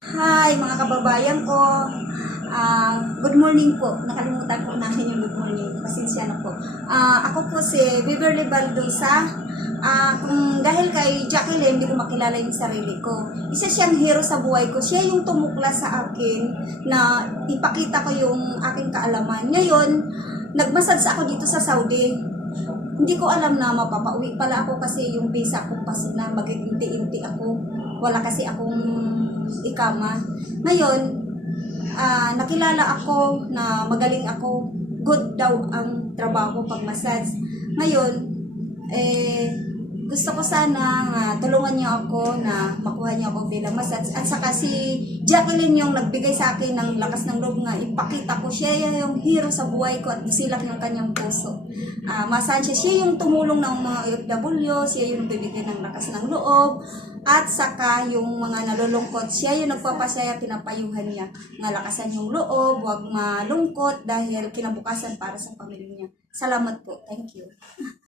Hi mga kababayan ko. Good morning po. Nakalimutan po namin yung good morning. Pasensya na po. Ako po si Beverly Baldosa. Kung dahil kay Jacqueline, hindi ko makilala yung sarili ko. Isa siyang hero sa buhay ko. Siya yung tumuklas sa akin na ipakita ko yung aking kaalaman. Ngayon, nagmassage ako dito sa Saudi. Hindi ko alam na mapapauwi pala ako kasi yung visa ko pas na mag-inti-inti ako. Wala kasi akong ikama. Ngayon, nakilala ako na magaling ako. Good daw ang trabaho pag massage. Ngayon, gusto ko sana tulungan niyo ako na makuha niyo ako bilang massage. At saka si Jacqueline yung nagbigay sa akin ng lakas ng loob nga ipakita ko siya yung hero sa buhay ko at silak ng kanyang puso. Massage siya yung tumulong ng mga OFW, siya yung bibigyan ng lakas ng loob. At saka yung mga nalulungkot, siya yung nagpapasaya, pinapayuhan niya. Ngalakasan yung loob, huwag malungkot dahil kinabukasan para sa pamilya niya. Salamat po. Thank you.